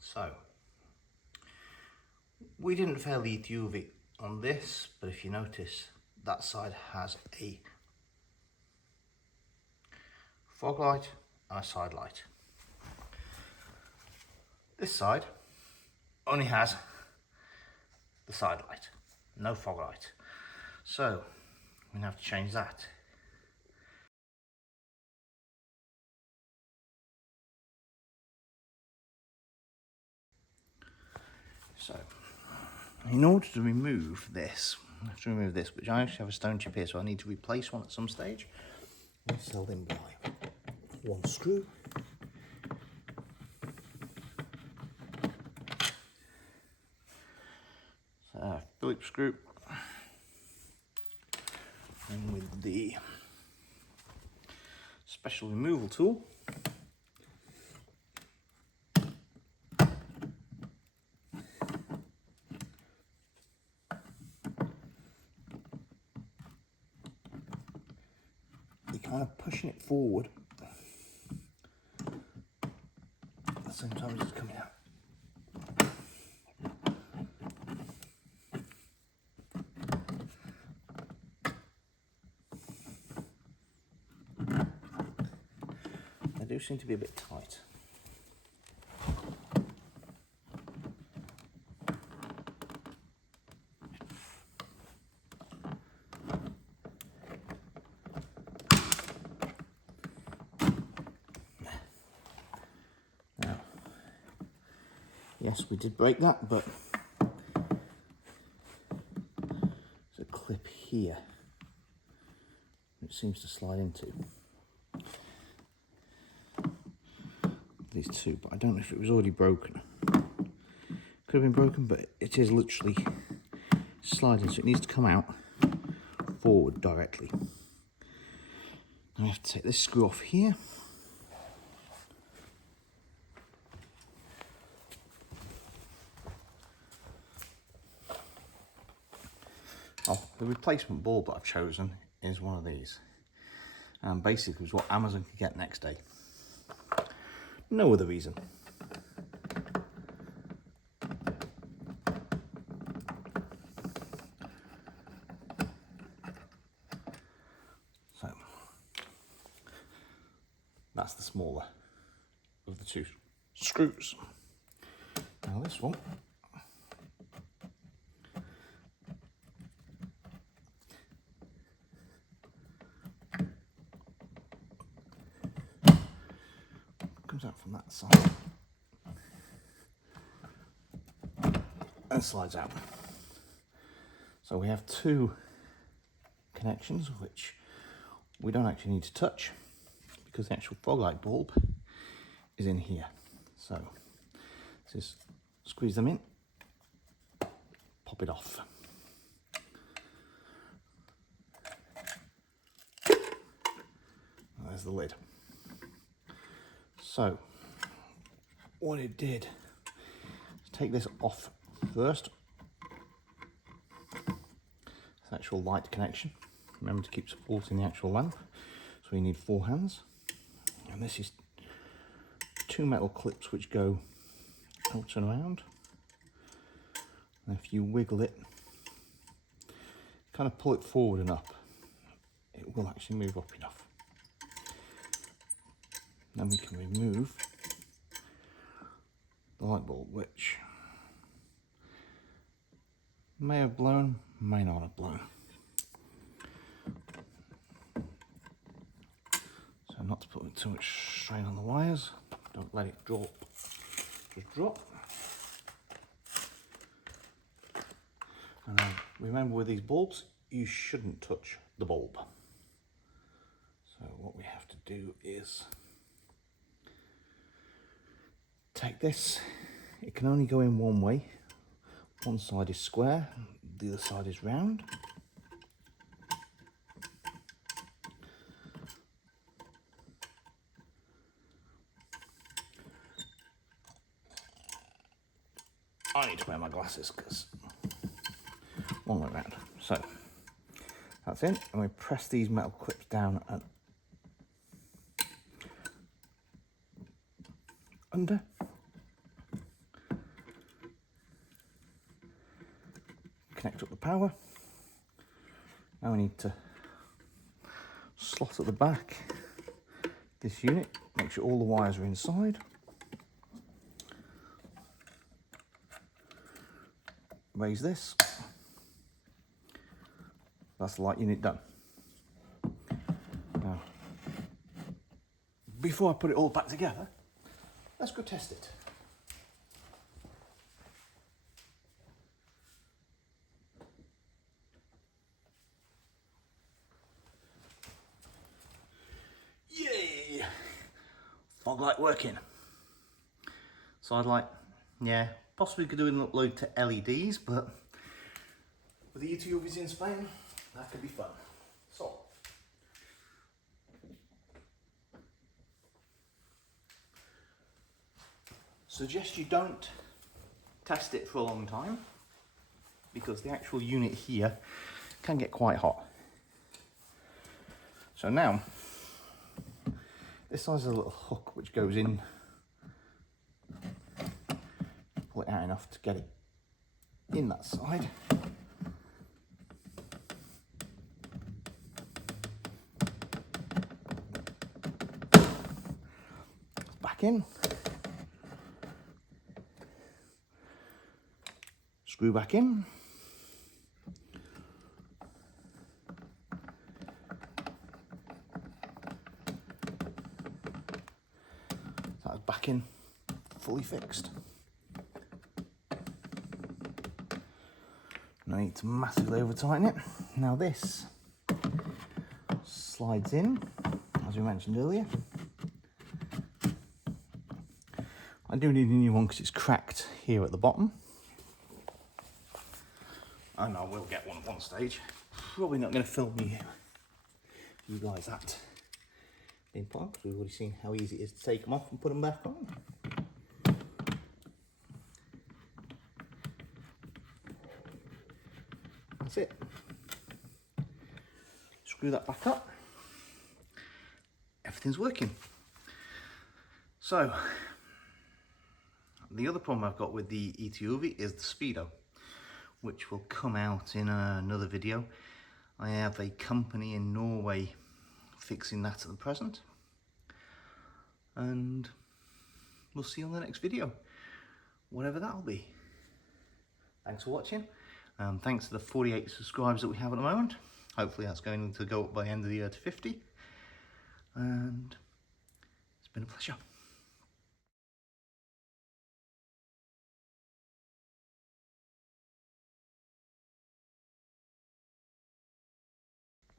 So, we didn't fairly eat the UV on this, but if you notice, that side has a fog light and a side light. This side only has the side light, no fog light. So, we have to change that. So, in order to remove this, I have to remove this, which I actually have a stone chip here, so I need to replace one at some stage. It's held in by one screw. So, Phillips screw. And with the special removal tool, you're kind of pushing it forward at the same time as it's coming out. They do seem to be a bit tight. Now, yes, we did break that, but there's a clip here which seems to slide into these two, but I don't know if it was already broken. Could have been broken, but it is literally sliding, so it needs to come out forward directly. Now I have to take this screw off here. Oh, the replacement bulb that I've chosen is one of these. And basically it's what Amazon could get next day. No other reason. So, that's the smaller of the two screws. Now this one, comes out from that side and slides out. So we have two connections which we don't actually need to touch because the actual fog light bulb is in here. So just squeeze them in, pop it off. There's the lid. So what it did is take this off first. It's the actual light connection. Remember to keep supporting the actual lamp. So you need 4 hands. And this is 2 metal clips which go out and around. And if you wiggle it, kind of pull it forward and up, it will actually move up enough. Then we can remove the light bulb, which may have blown, may not have blown. So not to put too much strain on the wires, don't let it drop, just drop. And now remember with these bulbs, you shouldn't touch the bulb. So what we have to do is take this, it can only go in one way. One side is square, the other side is round. I need to wear my glasses because one way round. So that's in, and we press these metal clips down and under. connect up the power. Now we need to slot at the back this unit, make sure all the wires are inside. Raise this. That's the light unit done. Now, before I put it all back together, let's go test it. Yay! Fog light working. Side light, yeah, possibly could do an upload to LEDs, but with the YouTubers in Spain, that could be fun. So, suggest you don't test it for a long time, because the actual unit here can get quite hot. So now, this has a little hook which goes in, pull it out enough to get it in that side. Back in. Screw back in. That's back in, fully fixed. No need to massively over tighten it. Now this slides in, as we mentioned earlier. I do need a new one because it's cracked here at the bottom. And I will get one at one stage. Probably not going to film you guys that in part, because we've already seen how easy it is to take them off and put them back on. That's it. Screw that back up. Everything's working. So, the other problem I've got with the ETUV is the speedo, which will come out in another video. I have a company in Norway fixing that at the present, and we'll see you on the next video, whatever that'll be. Thanks for watching. Thanks to the 48 subscribers that we have at the moment. Hopefully that's going to go up by the end of the year to 50, and it's been a pleasure.